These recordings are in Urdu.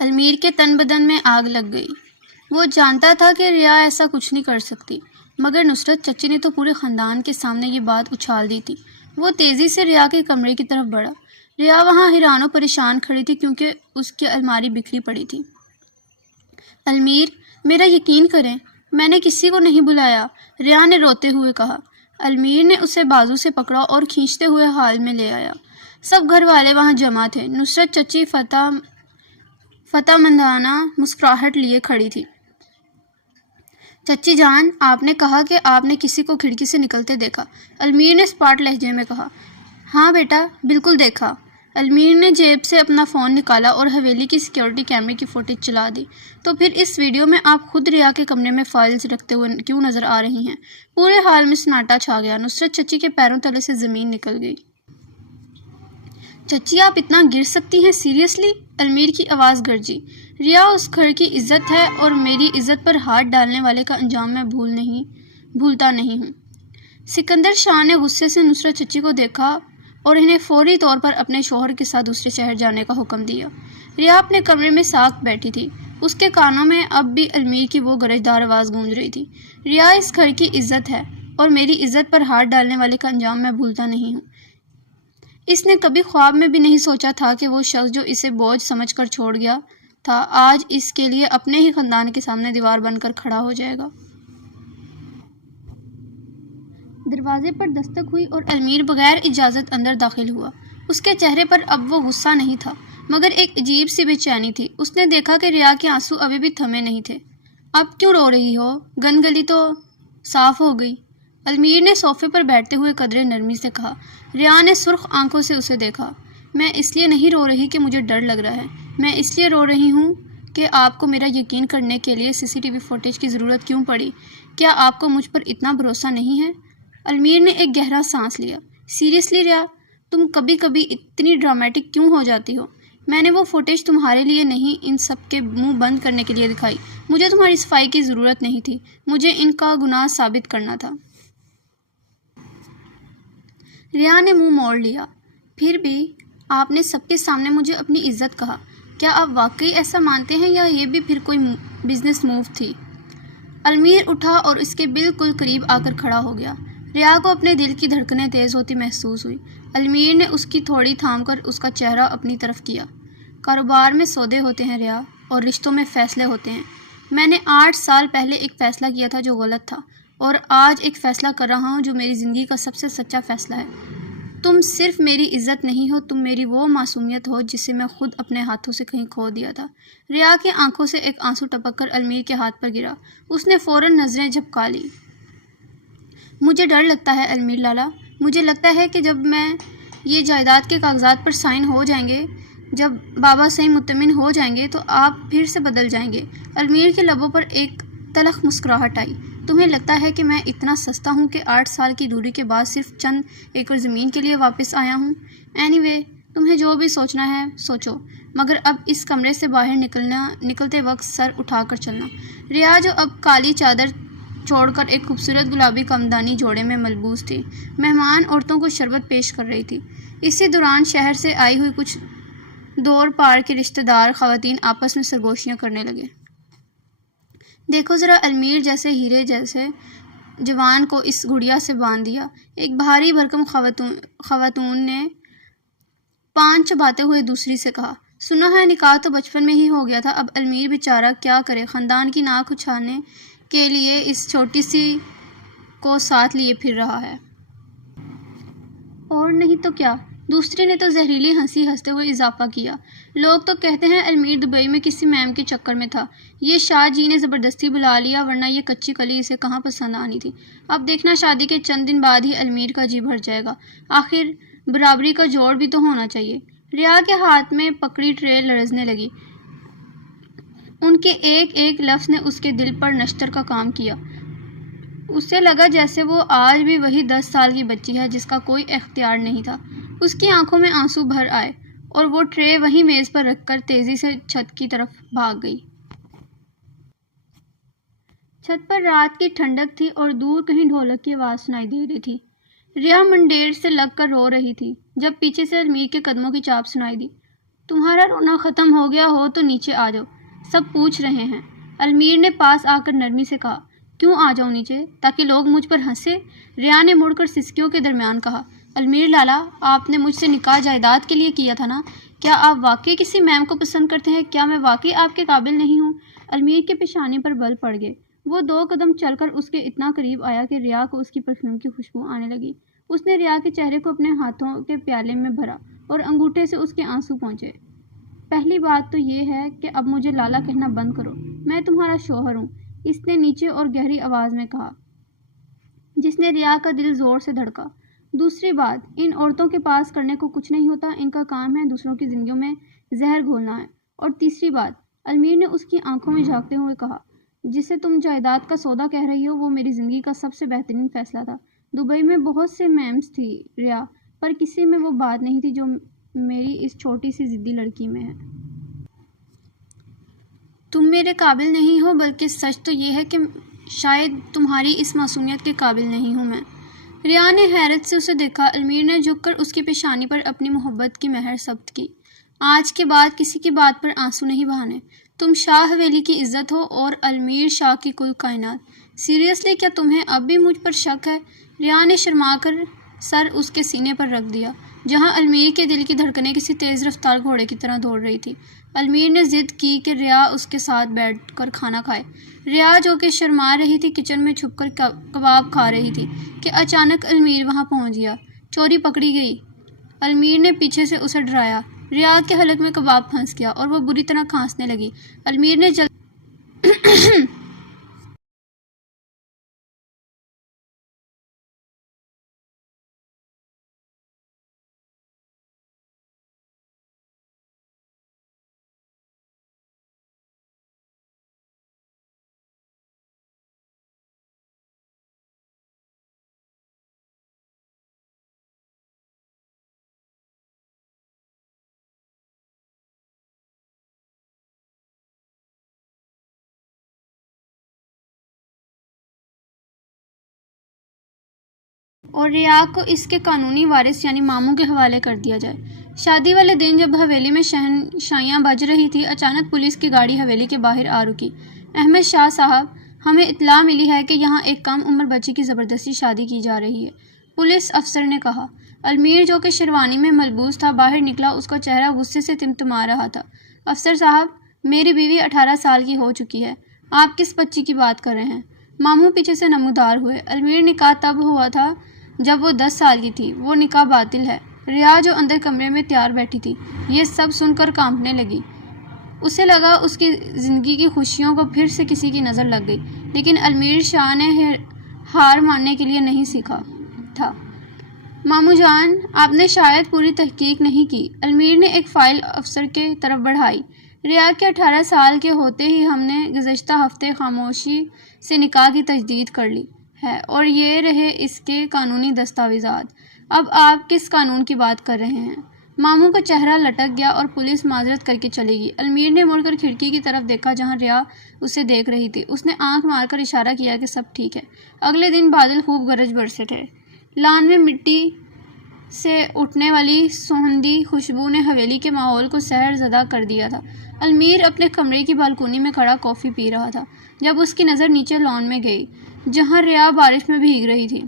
المیر کے تن بدن میں آگ لگ گئی۔ وہ جانتا تھا کہ ریا ایسا کچھ نہیں کر سکتی، مگر نصرت چچی نے تو پورے خاندان کے سامنے یہ بات اچھال دی تھی۔ وہ تیزی سے ریا کے کمرے کی طرف بڑھا۔ ریا وہاں حیران و پریشان کھڑی تھی کیونکہ اس کی الماری بکھری پڑی تھی۔ المیر، میرا یقین کریں، میں نے کسی کو نہیں بلایا، ریا نے روتے ہوئے کہا۔ المیر نے اسے بازو سے پکڑا اور کھینچتے ہوئے حال میں لے آیا۔ سب گھر والے وہاں جمع تھے۔ نصرت چچی فتح مندانہ مسکراہٹ لیے کھڑی تھی۔ چچی جان، آپ نے کہا کہ آپ نے کسی کو کھڑکی سے نکلتے دیکھا، المیر نے اسپاٹ لہجے میں کہا۔ ہاں بیٹا، بالکل دیکھا۔ المیر نے جیب سے اپنا فون نکالا اور حویلی کی سیکیورٹی کیمرے کی فوٹیج چلا دی۔ تو پھر اس ویڈیو میں آپ خود ریا کے کمرے میں فائلز رکھتے ہوئے کیوں نظر آ رہی ہیں؟ پورے حال میں سناٹا چھا گیا۔ نصرت چچی کے پیروں تلے سے زمین نکل گئی۔ چچی، آپ اتنا گر سکتی ہیں؟ سیریسلی؟ المیر کی آواز گرجی۔ ریا اس گھر کی عزت ہے اور میری عزت پر ہاتھ ڈالنے والے کا انجام میں بھولتا نہیں ہوں۔ سکندر شاہ نے غصے سے نصرت چچی کو دیکھا اور انہیں فوری طور پر اپنے شوہر کے ساتھ دوسرے شہر جانے کا حکم دیا۔ ریا اپنے کمرے میں ساکت بیٹھی تھی۔ اس کے کانوں میں اب بھی المیر کی وہ گرجدار آواز گونج رہی تھی۔ ریا اس گھر کی عزت ہے اور میری عزت پر ہاتھ ڈالنے والے کا انجام میں بھولتا نہیں ہوں۔ اس نے کبھی خواب میں بھی نہیں سوچا تھا کہ وہ شخص جو اسے بوجھ سمجھ کر چھوڑ گیا تھا آج اس کے لیے اپنے ہی خاندان کے سامنے دیوار بن کر کھڑا ہو جائے گا۔ دروازے پر دستک ہوئی اور المیر بغیر اجازت اندر داخل ہوا۔ اس کے چہرے پر اب وہ غصہ نہیں تھا مگر ایک عجیب سی بے چینی تھی۔ اس نے دیکھا کہ ریا کے آنسو ابھی بھی تھمے نہیں تھے۔ اب کیوں رو رہی ہو؟ گن گلی تو صاف ہو گئی۔ المیر نے صوفے پر بیٹھتے ہوئے قدرے نرمی سے کہا۔ ریا نے سرخ آنکھوں سے اسے دیکھا۔ میں اس لیے نہیں رو رہی کہ مجھے ڈر لگ رہا ہے، میں اس لیے رو رہی ہوں کہ آپ کو میرا یقین کرنے کے لیے CCTV فوٹیج کی ضرورت کیوں پڑی؟ کیا آپ کو مجھ پر اتنا بھروسہ نہیں ہے؟ المیر نے ایک گہرا سانس لیا۔ سیریسلی ریا، تم کبھی کبھی اتنی ڈرامیٹک کیوں ہو جاتی ہو؟ میں نے وہ فوٹیج تمہارے لیے نہیں، ان سب کے منہ بند کرنے کے لیے دکھائی۔ مجھے تمہاری صفائی کی ضرورت نہیں تھی، مجھے ان کا گناہ ثابت کرنا تھا۔ ریا نے منہ موڑ لیا۔ پھر بھی آپ نے سب کے سامنے مجھے اپنی عزت کہا۔ کیا آپ واقعی ایسا مانتے ہیں یا یہ بھی پھر کوئی بزنس موو تھی؟ المیر اٹھا اور اس کے بالکل قریب آ کر کھڑا ہو گیا۔ ریا کو اپنے دل کی دھڑکنیں تیز ہوتی محسوس ہوئی۔ المیر نے اس کی تھوڑی تھام کر اس کا چہرہ اپنی طرف کیا۔ کاروبار میں سودے ہوتے ہیں ریا، اور رشتوں میں فیصلے ہوتے ہیں۔ میں نے 8 سال پہلے ایک فیصلہ کیا تھا جو غلط تھا، اور آج ایک فیصلہ کر رہا ہوں جو میری زندگی کا سب سے سچا فیصلہ ہے۔ تم صرف میری عزت نہیں ہو، تم میری وہ معصومیت ہو جسے میں خود اپنے ہاتھوں سے کہیں کھو دیا تھا۔ ریا کی آنکھوں سے ایک آنسو ٹپک کر المیر کے ہاتھ پر گرا۔ اس نے فوراً نظریں جھپکا لی۔ مجھے ڈر لگتا ہے المیر لالا، مجھے لگتا ہے کہ جب یہ جائیداد کے کاغذات پر سائن ہو جائیں گے، جب بابا صحیح مطمئن ہو جائیں گے تو آپ پھر سے بدل جائیں گے۔ المیر کے لبوں پر ایک تلخ مسکراہٹ آئی۔ تمہیں لگتا ہے کہ میں اتنا سستا ہوں کہ 8 سال کی دوری کے بعد صرف چند ایکڑ زمین کے لیے واپس آیا ہوں؟ اینی وے، تمہیں جو بھی سوچنا ہے سوچو، مگر اب اس کمرے سے باہر نکلتے وقت سر اٹھا کر چلنا۔ ریا جو اب کالی چادر چھوڑ کر ایک خوبصورت گلابی کمدانی جوڑے میں ملبوس تھی، مہمان عورتوں کو شربت پیش کر رہی تھی۔ اسی دوران شہر سے آئی ہوئی کچھ دور پار کے رشتہ دار خواتین آپس میں سرگوشیاں کرنے لگے۔ دیکھو ذرا، المیر جیسے ہیرے جیسے جوان کو اس گڑیا سے باندھ دیا، ایک بھاری بھرکم خاتون نے پان چباتے ہوئے دوسری سے کہا۔ سنا ہے نکاح تو بچپن میں ہی ہو گیا تھا، اب المیر بیچارہ کیا کرے، خاندان کی ناک اچھالنے کے لیے اس چھوٹی سی کو ساتھ لیے پھر رہا ہے۔ اور نہیں تو کیا، دوسری نے تو زہریلی ہنسی ہنستے ہوئے اضافہ کیا۔ لوگ تو کہتے ہیں المیر دبئی میں کسی میم کے چکر میں تھا، یہ شاہ جی نے زبردستی بلا لیا، ورنہ یہ کچی کلی اسے کہاں پسند آنی تھی۔ اب دیکھنا، شادی کے چند دن بعد ہی المیر کا جی بھر جائے گا، آخر برابری کا جوڑ بھی تو ہونا چاہیے۔ ریا کے ہاتھ میں پکڑی ٹرے لرزنے لگی۔ ان کے ایک ایک لفظ نے اس کے دل پر نشتر کا کام کیا۔ اسے لگا جیسے وہ آج بھی وہی 10 سال کی بچی ہے جس کا کوئی اختیار نہیں تھا۔ اس کی آنکھوں میں آنسو بھر آئے اور وہ ٹرے وہیں میز پر رکھ کر تیزی سے چھت کی طرف بھاگ گئی۔ چھت پر رات کی ٹھنڈک تھی اور دور کہیں ڈھولک کی آواز سنائی دے رہی تھی۔ ریا منڈیر سے لگ کر رو رہی تھی جب پیچھے سے المیر کے قدموں کی چاپ سنائی دی۔ تمہارا رونا ختم ہو گیا ہو تو نیچے آ جاؤ، سب پوچھ رہے ہیں۔ المیر نے پاس آ کر نرمی سے کہا۔ کیوں آ جاؤں نیچے؟ تاکہ لوگ مجھ پر ہنسے؟ ریا نے مڑ کر سسکیوں کے درمیان کہا۔ المیر لالا، آپ نے مجھ سے نکاح جائیداد کے لیے کیا تھا نا؟ کیا آپ واقعی کسی میم کو پسند کرتے ہیں؟ کیا میں واقعی آپ کے قابل نہیں ہوں؟ المیر کے پیشانی پر بل پڑ گئے۔ وہ 2 قدم چل کر اس کے اتنا قریب آیا کہ ریا کو اس کی پرفیوم کی خوشبو آنے لگی۔ اس نے ریا کے چہرے کو اپنے ہاتھوں کے پیالے میں بھرا اور انگوٹھے سے اس کے آنسو پہنچے۔ پہلی بات تو یہ ہے کہ اب مجھے لالا کہنا بند کرو، میں تمہارا شوہر ہوں، اس نے نیچے اور گہری آواز میں کہا، جس نے ریا کا دل زور سے دھڑکا۔ دوسری بات، ان عورتوں کے پاس کرنے کو کچھ نہیں ہوتا، ان کا کام ہے دوسروں کی زندگیوں میں زہر گھولنا ہے۔ اور تیسری بات، المیر نے اس کی آنکھوں میں جھانکتے ہوئے کہا، جسے تم جائیداد کا سودا کہہ رہی ہو وہ میری زندگی کا سب سے بہترین فیصلہ تھا۔ دبئی میں بہت سے میمز تھی ریا، پر کسی میں وہ بات نہیں تھی جو میری اس چھوٹی سی ضدی لڑکی میں ہے۔ تم میرے قابل نہیں ہو، بلکہ سچ تو یہ ہے کہ شاید تمہاری اس معصومیت کے قابل نہیں ہوں میں۔ ریا نے حیرت سے اسے دیکھا۔ المیر نے جھک کر اس کی پیشانی پر اپنی محبت کی مہر ثبت کی۔ آج کے بعد کسی کی بات پر آنسو نہیں بہانے۔ تم شاہ حویلی کی عزت ہو اور المیر شاہ کی کل کائنات۔ سیریسلی کیا تمہیں اب بھی مجھ پر شک ہے؟ ریا نے شرما کر سر اس کے سینے پر رکھ دیا، جہاں المیر کے دل کی دھڑکنیں کسی تیز رفتار گھوڑے کی طرح دوڑ رہی تھی۔ المیر نے ضد کی کہ ریا اس کے ساتھ بیٹھ کر کھانا کھائے۔ ریا جو کہ شرما رہی تھی کچن میں چھپ کر کباب کھا رہی تھی کہ اچانک المیر وہاں پہنچ گیا۔ چوری پکڑی گئی، المیر نے پیچھے سے اسے ڈرایا۔ ریا کے حلق میں کباب پھنس گیا اور وہ بری طرح کھانسنے لگی۔ المیر نے اور ریا کو اس کے قانونی وارث یعنی ماموں کے حوالے کر دیا جائے۔ شادی والے دن جب حویلی میں شہنشائیاں بج رہی تھی، اچانک پولیس کی گاڑی حویلی کے باہر آ رکی۔ احمد شاہ صاحب، ہمیں اطلاع ملی ہے کہ یہاں ایک کم عمر بچی کی زبردستی شادی کی جا رہی ہے، پولیس افسر نے کہا۔ المیر جو کہ شیروانی میں ملبوس تھا باہر نکلا، اس کا چہرہ غصے سے تمتما رہا تھا۔ افسر صاحب، میری بیوی 18 سال کی ہو چکی ہے، آپ کس بچی کی بات کر رہے ہیں؟ ماموں پیچھے سے نمودار ہوئے۔ المیر، نکاح تب ہوا تھا جب وہ 10 سال کی تھی، وہ نکاح باطل ہے۔ ریا جو اندر کمرے میں تیار بیٹھی تھی، یہ سب سن کر کانپنے لگی۔ اسے لگا اس کی زندگی کی خوشیوں کو پھر سے کسی کی نظر لگ گئی، لیکن المیر شاہ نے ہار ماننے کے لیے نہیں سیکھا تھا۔ ماموں جان، آپ نے شاید پوری تحقیق نہیں کی۔ المیر نے ایک فائل افسر کے طرف بڑھائی۔ ریا کے 18 سال کے ہوتے ہی ہم نے گزشتہ ہفتے خاموشی سے نکاح کی تجدید کر لی ہے اور یہ رہے اس کے قانونی دستاویزات۔ اب آپ کس قانون کی بات کر رہے ہیں؟ ماموں کا چہرہ لٹک گیا اور پولیس معذرت کر کے چلے گی۔ المیر نے مڑ کر کھڑکی کی طرف دیکھا جہاں ریا اسے دیکھ رہی تھی۔ اس نے آنکھ مار کر اشارہ کیا کہ سب ٹھیک ہے۔ اگلے دن بادل خوب گرج برسے تھے۔ لان میں مٹی سے اٹھنے والی سوہندی خوشبو نے حویلی کے ماحول کو سحر زدہ کر دیا تھا۔ المیر اپنے کمرے کی بالکونی میں کھڑا کافی پی رہا تھا جب اس کی نظر نیچے لان میں گئی جہاں ریا بارش میں بھیگ رہی تھی۔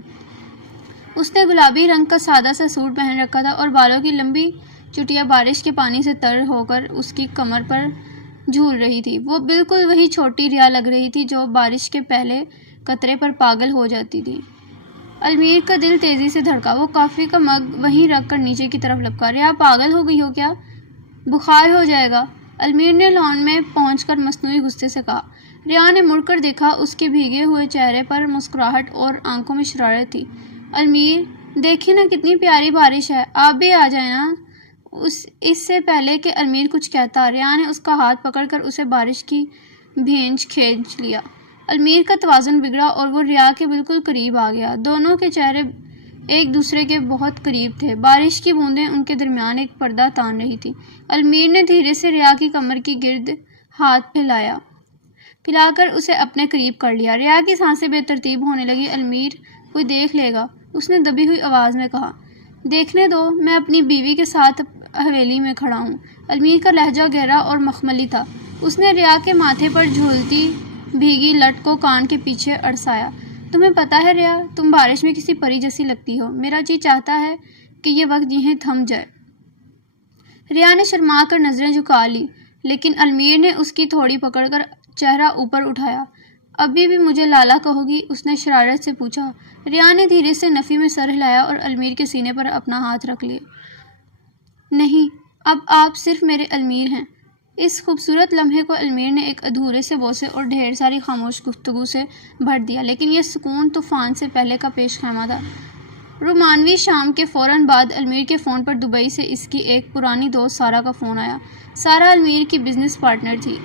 اس نے گلابی رنگ کا سادہ سا سوٹ پہن رکھا تھا اور بالوں کی لمبی چٹیاں بارش کے پانی سے تر ہو کر اس کی کمر پر جھول رہی تھی۔ وہ بالکل وہی چھوٹی ریا لگ رہی تھی جو بارش کے پہلے قطرے پر پاگل ہو جاتی تھی۔ المیر کا دل تیزی سے دھڑکا۔ وہ کافی کا مگ وہیں رکھ کر نیچے کی طرف لپکا۔ ریا پاگل ہو گئی ہو کیا؟ بخار ہو جائے گا، المیر نے لان میں پہنچ کر مصنوعی غصے سے کہا۔ ریا نے مڑ کر دیکھا، اس کے بھیگے ہوئے چہرے پر مسکراہٹ اور آنکھوں میں شرارت تھی۔ المیر، دیکھیں نا کتنی پیاری بارش ہے، آپ بھی آ جائیں نا۔ اس سے پہلے کہ المیر کچھ کہتا، ریا نے اس کا ہاتھ پکڑ کر اسے بارش کی بھینج کھینچ لیا۔ المیر کا توازن بگڑا اور وہ ریا کے بالکل قریب آ گیا۔ دونوں کے چہرے ایک دوسرے کے بہت قریب تھے۔ بارش کی بوندیں ان کے درمیان ایک پردہ تان رہی تھی۔ المیر نے دھیرے سے ریا کی کمر کی گرد ہاتھ پھیلا کر اسے اپنے قریب کر لیا۔ ریا کی سانسیں بے ترتیب ہونے لگی۔ المیر، کوئی دیکھ لے گا، اس نے دبی ہوئی آواز میں کہا۔ دیکھنے دو، میں اپنی بیوی کے ساتھ حویلی میں کھڑا ہوں۔ المیر کا لہجہ گہرا اور مخملی تھا۔ اس نے ریا کے ماتھے پر جھولتی بھیگی لٹ کو کان کے پیچھے اڑسایا۔ تمہیں پتہ ہے ریا، تم بارش میں کسی پری جیسی لگتی ہو۔ میرا جی چاہتا ہے کہ یہ وقت یہیں تھم جائے۔ ریا نے شرما کر نظریں جھکا لی، لیکن المیر نے اس کی تھوڑی پکڑ کر چہرہ اوپر اٹھایا۔ ابھی بھی مجھے لالا کہو گی؟ اس نے شرارت سے پوچھا۔ ریا نے دھیرے سے نفی میں سر ہلایا اور المیر کے سینے پر اپنا ہاتھ رکھ لیا۔ نہیں، اب آپ صرف میرے المیر ہیں۔ اس خوبصورت لمحے کو المیر نے ایک ادھورے سے بوسے اور ڈھیر ساری خاموش گفتگو سے بھر دیا، لیکن یہ سکون طوفان سے پہلے کا پیش خیمہ تھا۔ رومانوی شام کے فوراً بعد المیر کے فون پر دبئی سے اس کی ایک پرانی دوست سارہ کا فون آیا۔ سارہ المیر کی بزنس پارٹنر تھی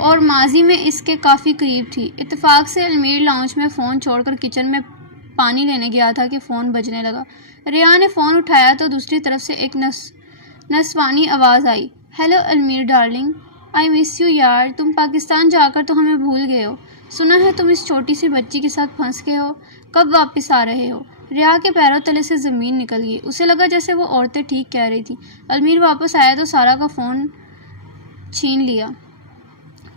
اور ماضی میں اس کے کافی قریب تھی۔ اتفاق سے المیر لاؤنج میں فون چھوڑ کر کچن میں پانی لینے گیا تھا کہ فون بجنے لگا۔ ریا نے فون اٹھایا تو دوسری طرف سے ایک نسوانی آواز آئی۔ Hello Almir darling, I miss you یار، تم پاکستان جا کر تو ہمیں بھول گئے ہو۔ سنا ہے تم اس چھوٹی سی بچی کے ساتھ پھنس گئے ہو، کب واپس آ رہے ہو؟ ریا کے پیروں تلے سے زمین نکل گئی۔ اسے لگا جیسے وہ عورتیں ٹھیک کہہ رہی تھیں۔ المیر واپس آیا تو سارہ کا فون چھین لیا۔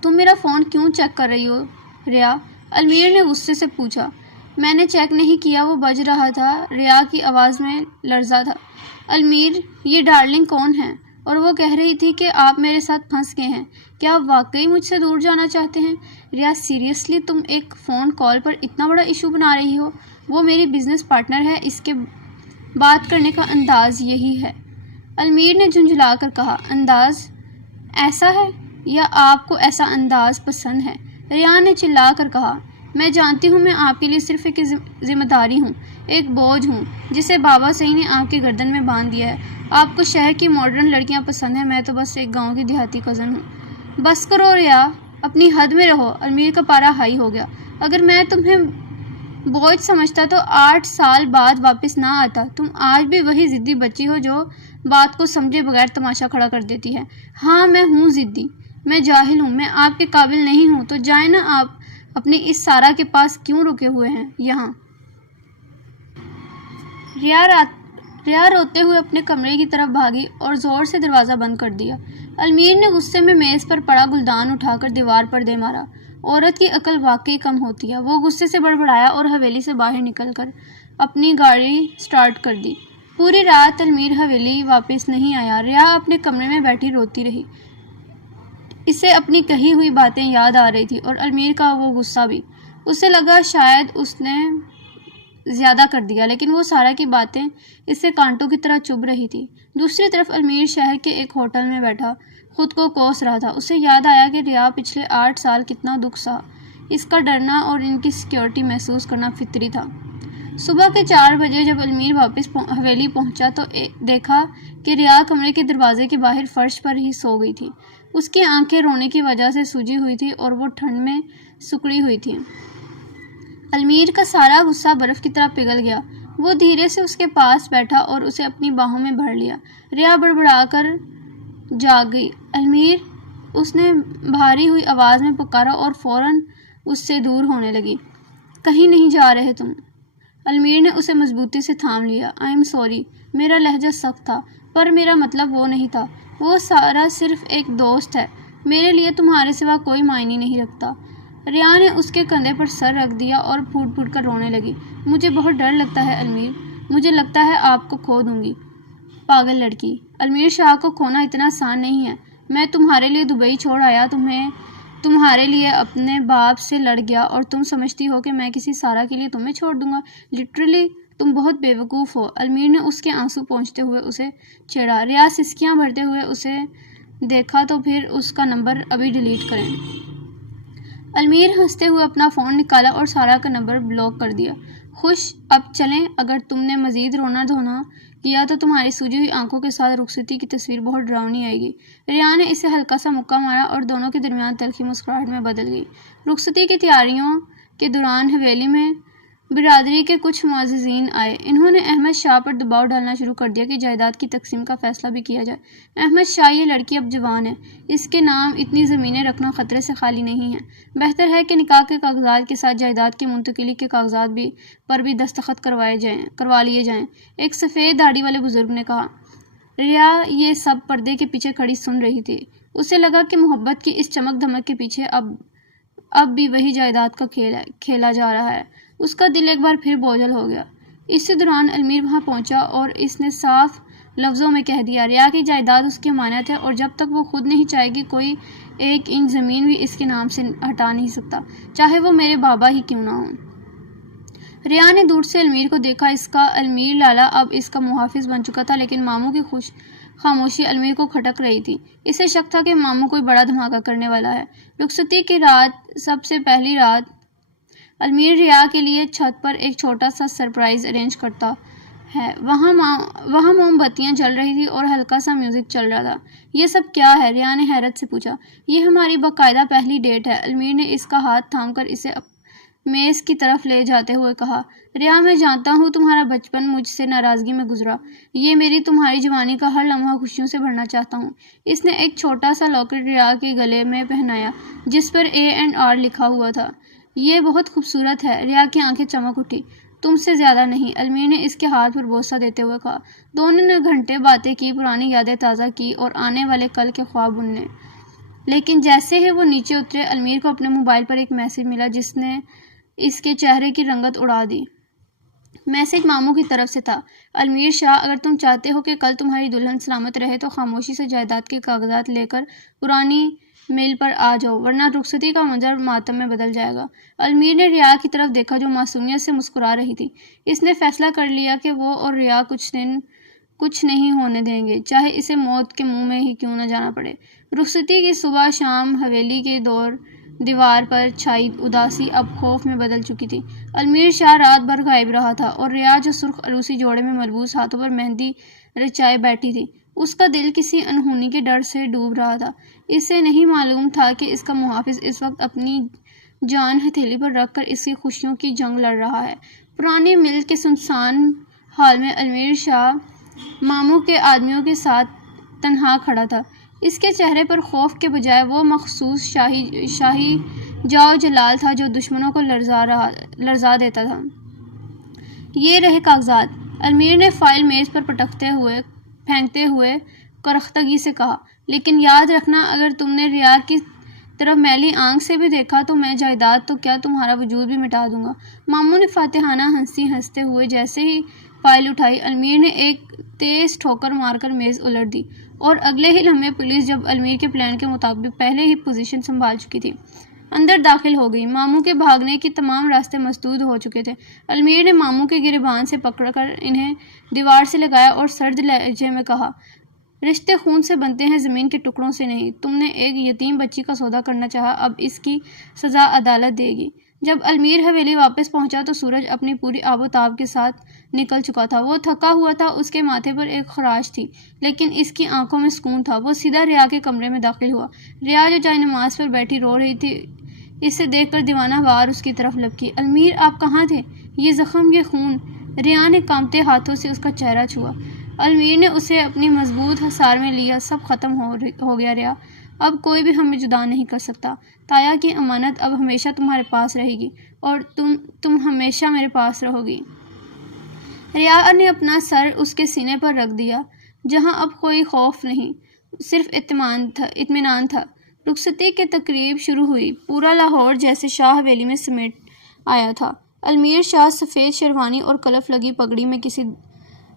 تم میرا فون کیوں چیک کر رہی ہو ریا؟ المیر نے غصے سے پوچھا۔ میں نے چیک نہیں کیا، وہ بج رہا تھا۔ ریا کی آواز میں لرزہ تھا۔ المیر، یہ ڈارلنگ کون ہے؟ اور وہ کہہ رہی تھی کہ آپ میرے ساتھ پھنس گئے ہیں۔ کیا آپ واقعی مجھ سے دور جانا چاہتے ہیں؟ ریا، سیریسلی تم ایک فون کال پر اتنا بڑا ایشو بنا رہی ہو؟ وہ میری بزنس پارٹنر ہے، اس کے بات کرنے کا انداز یہی ہے۔ المیر نے جھنجھلا کر کہا۔ انداز ایسا ہے یا آپ کو ایسا انداز پسند ہے؟ ریا نے چلا کر کہا۔ میں جانتی ہوں میں آپ کے لیے صرف ایک ذمہ داری ہوں، ایک بوجھ ہوں جسے بابا صحیح نے آپ کے گردن میں باندھ دیا ہے۔ آپ کو شہر کی ماڈرن لڑکیاں پسند ہیں، میں تو بس ایک گاؤں کی دیہاتی کزن ہوں۔ بس کرو ریا، اپنی حد میں رہو۔ المیر کا پارا ہائی ہو گیا۔ اگر میں تمہیں بوجھ سمجھتا تو 8 سال بعد واپس نہ آتا۔ تم آج بھی وہی ضدی بچی ہو جو بات کو سمجھے بغیر تماشا کھڑا کر دیتی ہے۔ ہاں میں ہوں ضدی، میں جاہل ہوں، میں آپ کے قابل نہیں ہوں، تو جائیں نا آپ اپنی اس سارہ کے پاس کیوں رکے ہوئے ہیں یہاں؟ ریا روتے ہوئے اپنے کمرے کی طرف بھاگی اور زور سے دروازہ بند کر دیا۔ المیر نے غصے میں میز پر پڑا گلدان اٹھا کر دیوار پر دے مارا۔ عورت کی عقل واقعی کم ہوتی ہے۔ وہ غصے سے بڑبڑایا اور حویلی سے باہر نکل کر اپنی گاڑی سٹارٹ کر دی۔ پوری رات المیر حویلی واپس نہیں آیا۔ ریا اپنے کمرے میں بیٹھی روتی رہی۔ اسے اپنی کہی ہوئی باتیں یاد آ رہی تھی اور المیر کا وہ غصہ بھی۔ اسے لگا شاید اس نے زیادہ کر دیا، لیکن وہ سارہ کی باتیں اسے کانٹوں کی طرح چبھ رہی تھی۔ دوسری طرف المیر شہر کے ایک ہوٹل میں بیٹھا خود کو کوس رہا تھا۔ اسے یاد آیا کہ ریا پچھلے 8 سال کتنا دکھ سہا۔ اس کا ڈرنا اور ان کی سیکیورٹی محسوس کرنا فطری تھا۔ صبح کے 4 بجے جب المیر واپس حویلی پہنچا تو دیکھا کہ ریا کمرے کے دروازے کے باہر فرش پر ہی سو گئی تھی۔ اس کی آنکھیں رونے کی وجہ سے سوجی ہوئی تھی اور وہ ٹھنڈ میں سکڑی ہوئی تھی۔ المیر کا سارا غصہ برف کی طرح پگھل گیا۔ وہ دھیرے سے اس کے پاس بیٹھا اور اسے اپنی باہوں میں بھر لیا۔ ریا بڑبڑا کر جاگ گئی۔ المیر، اس نے بھاری ہوئی آواز میں پکارا اور فوراً اس سے دور ہونے لگی۔ کہیں نہیں جا رہے تم؟ المیر نے اسے مضبوطی سے تھام لیا۔ آئی ایم سوری، میرا لہجہ سخت تھا، پر میرا مطلب وہ نہیں تھا۔ وہ سارہ صرف ایک دوست ہے، میرے لیے تمہارے سوا کوئی معنی نہیں رکھتا۔ ریا نے اس کے کندھے پر سر رکھ دیا اور پھوٹ پھوٹ کر رونے لگی۔ مجھے بہت ڈر لگتا ہے المیر، مجھے لگتا ہے آپ کو کھو دوں گی۔ پاگل لڑکی، المیر شاہ کو کھونا اتنا آسان نہیں ہے۔ میں تمہارے لیے دبئی چھوڑ آیا، تمہارے لیے اپنے باپ سے لڑ گیا اور تم سمجھتی ہو کہ میں کسی سارہ کے لیے تمہیں چھوڑ دوں گا؟ لٹرلی تم بہت بے وقوف ہو۔ المیر نے اس کے آنسو پونچھتے ہوئے اسے چھیڑا۔ ریا سسکیاں بھرتے ہوئے اسے دیکھا تو پھر اس کا نمبر ابھی ڈیلیٹ کریں۔ المیر ہنستے ہوئے اپنا فون نکالا اور سارہ کا نمبر بلاک کر دیا۔ خوش، اب چلیں، اگر تم نے مزید رونا دھونا کیا تو تمہاری سوجی ہوئی آنکھوں کے ساتھ رخصتی کی تصویر بہت ڈراؤنی آئے گی۔ ریا نے اسے ہلکا سا مکہ مارا اور دونوں کے درمیان تلخی مسکراہٹ میں بدل گئی۔ رخصتی کی تیاریوں کے دوران حویلی میں برادری کے کچھ معززین آئے۔ انہوں نے احمد شاہ پر دباؤ ڈالنا شروع کر دیا کہ جائیداد کی تقسیم کا فیصلہ بھی کیا جائے۔ احمد شاہ، یہ لڑکی اب جوان ہے، اس کے نام اتنی زمینیں رکھنا خطرے سے خالی نہیں ہے۔ بہتر ہے کہ نکاح کے کاغذات کے ساتھ جائیداد کی منتقلی کے کاغذات پر بھی دستخط کروا لیے جائیں۔ ایک سفید داڑھی والے بزرگ نے کہا۔ ریا یہ سب پردے کے پیچھے کھڑی سن رہی تھی۔ اسے لگا کہ محبت کی اس چمک دھمک کے پیچھے اب بھی وہی جائیداد کا کھیلا جا رہا ہے۔ اس کا دل ایک بار پھر بوجھل ہو گیا۔ اسی دوران المیر وہاں پہنچا اور اس نے صاف لفظوں میں کہہ دیا، ریا کی جائیداد اس کی امانت ہے اور جب تک وہ خود نہیں چاہے گی کوئی ایک انچ زمین بھی اس کے نام سے ہٹا نہیں سکتا، چاہے وہ میرے بابا ہی کیوں نہ ہوں۔ ریا نے دور سے المیر کو دیکھا۔ اس کا المیر لالا اب اس کا محافظ بن چکا تھا، لیکن ماموں کی خاموشی المیر کو کھٹک رہی تھی۔ اسے شک تھا کہ ماموں کوئی بڑا دھماکہ کرنے والا ہے۔ رخصتی کی رات، سب سے پہلی رات، المیر ریا کے لیے چھت پر ایک چھوٹا سا سرپرائز ارینج کرتا ہے۔ وہاں موم بتیاں جل رہی تھی اور ہلکا سا میوزک چل رہا تھا۔ یہ سب کیا ہے؟ ریا نے حیرت سے پوچھا۔ یہ ہماری باقاعدہ پہلی ڈیٹ ہے، المیر نے اس کا ہاتھ تھام کر اسے میز کی طرف لے جاتے ہوئے کہا۔ ریا، میں جانتا ہوں تمہارا بچپن مجھ سے ناراضگی میں گزرا، یہ میری تمہاری جوانی کا ہر لمحہ خوشیوں سے بھرنا چاہتا ہوں۔ اس نے ایک چھوٹا سا لاکٹ ریا کے گلے میں پہنایا جس پر A&R لکھا ہوا تھا۔ یہ بہت خوبصورت ہے۔ ریا کی آنکھیں چمک اٹھی۔ تم سے زیادہ نہیں، المیر نے اس کے ہاتھ پر بوسہ دیتے ہوئے کہا۔ دونوں نے گھنٹے باتیں کی، پرانی یادیں تازہ کی اور آنے والے کل کے خواب بننے۔ لیکن جیسے ہی وہ نیچے اترے، المیر کو اپنے موبائل پر ایک میسج ملا جس نے اس کے چہرے کی رنگت اڑا دی۔ میسج ماموں کی طرف سے تھا۔ المیر شاہ، اگر تم چاہتے ہو کہ کل تمہاری دلہن سلامت رہے تو خاموشی سے جائیداد کے کاغذات لے کر پرانی میل پر آ جاؤ، ورنہ رخصتی کا منظر ماتم میں بدل جائے گا۔ المیر نے ریا کی طرف دیکھا جو معصومیت سے مسکرا رہی تھی۔ اس نے فیصلہ کر لیا کہ وہ اور ریا کچھ نہیں ہونے دیں گے، چاہے اسے موت کے منہ میں ہی کیوں نہ جانا پڑے۔ رخصتی کی صبح شام حویلی کے دیوار پر چھائی اداسی اب خوف میں بدل چکی تھی۔ المیر شاہ رات بھر غائب رہا تھا اور ریا جو سرخ عروسی جوڑے میں ملبوس ہاتھوں پر مہندی رچائے بیٹھی تھی، اس کا دل کسی انہونی کے ڈر سے ڈوب رہا تھا۔ اسے نہیں معلوم تھا کہ اس کا محافظ اس وقت اپنی جان ہتھیلی پر رکھ کر اس کی خوشیوں کی جنگ لڑ رہا ہے۔ پرانی مل کے سنسان ہال میں المیر شاہ ماموں کے آدمیوں کے ساتھ تنہا کھڑا تھا۔ اس کے چہرے پر خوف کے بجائے وہ مخصوص شاہی جاؤ جلال تھا جو دشمنوں کو لرزا دیتا تھا۔ یہ رہے کاغذات، المیر نے فائل میز پر پھینکتے ہوئے کرختگی سے کہا، لیکن یاد رکھنا اگر تم نے ریا کی طرف میلی آنکھ سے بھی دیکھا تو میں جائیداد تو کیا تمہارا وجود بھی مٹا دوں گا۔ ماموں نے فاتحانہ ہنستے ہوئے جیسے ہی فائل اٹھائی، المیر نے ایک تیز ٹھوکر مار کر میز الٹ دی اور اگلے ہی لمحے پولیس جب المیر کے پلان کے مطابق پہلے ہی پوزیشن سنبھال چکی تھی، اندر داخل ہو گئی۔ ماموں کے بھاگنے کے تمام راستے مسدود ہو چکے تھے۔ المیر نے ماموں کے گریبان سے پکڑ کر انہیں دیوار سے لگایا اور سرد لہجے میں کہا، رشتے خون سے بنتے ہیں، زمین کے ٹکڑوں سے نہیں۔ تم نے ایک یتیم بچی کا سودا کرنا چاہا، اب اس کی سزا عدالت دے گی۔ جب المیر حویلی واپس پہنچا تو سورج اپنی پوری آب و تاب کے ساتھ نکل چکا تھا۔ وہ تھکا ہوا تھا، اس کے ماتھے پر ایک خراش تھی، لیکن اس کی آنکھوں میں سکون تھا۔ وہ سیدھا ریا کے کمرے میں داخل ہوا۔ ریا جو جائے نماز پر بیٹھی رو رہی تھی، اسے دیکھ کر دیوانہ وار اس کی طرف لپکی۔ المیر، آپ کہاں تھے؟ یہ زخم، یہ خون۔ ریا نے کانپتے ہاتھوں سے اس کا چہرہ چھوا۔ المیر نے اسے اپنی مضبوط حصار میں لیا۔ سب ختم ہو گیا ریا، اب کوئی بھی ہمیں جدا نہیں کر سکتا۔ تایا کی امانت اب ہمیشہ تمہارے پاس رہے گی اور تم ہمیشہ میرے پاس رہو گی۔ ریا نے اپنا سر اس کے سینے پر رکھ دیا جہاں اب کوئی خوف نہیں، صرف اطمینان تھا۔ رخصتی کی تقریب شروع ہوئی۔ پورا لاہور جیسے شاہ حویلی میں سمیٹ آیا تھا۔ المیر شاہ سفید شیروانی اور کلف لگی پگڑی میں کسی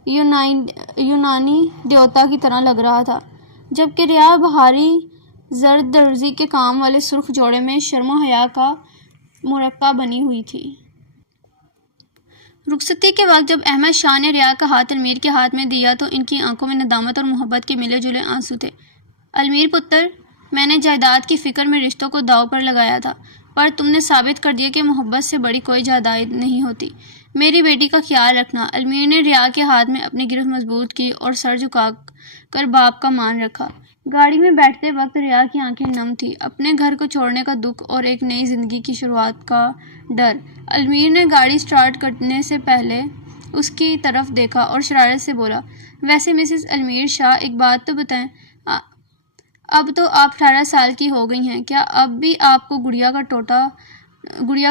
یونانی دیوتا کی طرح لگ رہا تھا، جبکہ ریا بھاری زرد درزی کے کام والے سرخ جوڑے میں شرم و حیا کا مرقع بنی ہوئی تھی۔ رخصتی کے وقت جب احمد شاہ نے ریا کا ہاتھ المیر کے ہاتھ میں دیا تو ان کی آنکھوں میں ندامت اور محبت کے ملے جلے آنسو تھے۔ المیر پتر، میں نے جائیداد کی فکر میں رشتوں کو داؤ پر لگایا تھا، پر تم نے ثابت کر دیا کہ محبت سے بڑی کوئی جائیداد نہیں ہوتی۔ میری بیٹی کا خیال رکھنا۔ المیر نے ریا کے ہاتھ میں اپنی گرفت مضبوط کی اور سر جھکا کر باپ کا مان رکھا۔ گاڑی میں بیٹھتے وقت ریا کی آنکھیں نم تھیں، اپنے گھر کو چھوڑنے کا دکھ اور ایک نئی زندگی کی شروعات کا ڈر۔ المیر نے گاڑی سٹارٹ کرنے سے پہلے اس کی طرف دیکھا اور شرارت سے بولا، ویسے مسز المیر شاہ، ایک بات تو بتائیں، اب تو آپ 18 سال کی ہو گئی ہیں، کیا اب بھی آپ کو گڑیا کا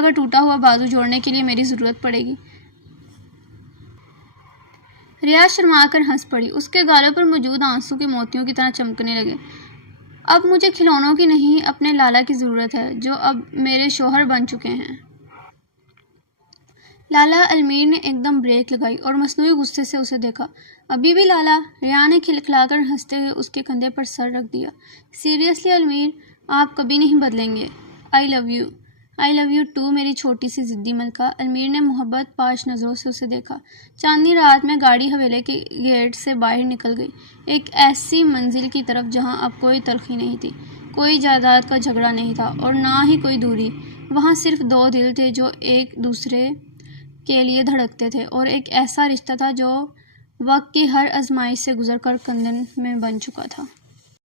ٹوٹا ہوا بازو جوڑنے کے لیے میری ضرورت پڑے گی؟ ریاض شرما کر ہنس پڑی، اس کے گالوں پر موجود آنسو کے موتیوں کی طرح چمکنے لگے۔ اب مجھے کھلونوں کی نہیں، اپنے لالا کی ضرورت ہے، جو اب میرے شوہر بن چکے ہیں۔ لالا؟ المیر نے ایک دم بریک لگائی اور مصنوعی غصے سے اسے دیکھا۔ ابھی بھی لالا؟ ریان نے کھلکھلا کر ہنستے ہوئے اس کے کندھے پر سر رکھ دیا۔ سیریسلی المیر، آپ کبھی نہیں بدلیں گے۔ I love you. I love you too میری چھوٹی سی ضدی ملکہ۔ المیر نے محبت پاش نظروں سے اسے دیکھا۔ چاندنی رات میں گاڑی حویلے کے گیٹ سے باہر نکل گئی، ایک ایسی منزل کی طرف جہاں اب کوئی تلخی نہیں تھی، کوئی جائیداد کا جھگڑا نہیں تھا اور نہ ہی کوئی دوری۔ وہاں صرف دو دل تھے جو ایک دوسرے کے لیے دھڑکتے تھے، اور ایک ایسا رشتہ تھا جو وقت کی ہر آزمائش سے گزر کر کندن میں بن چکا تھا۔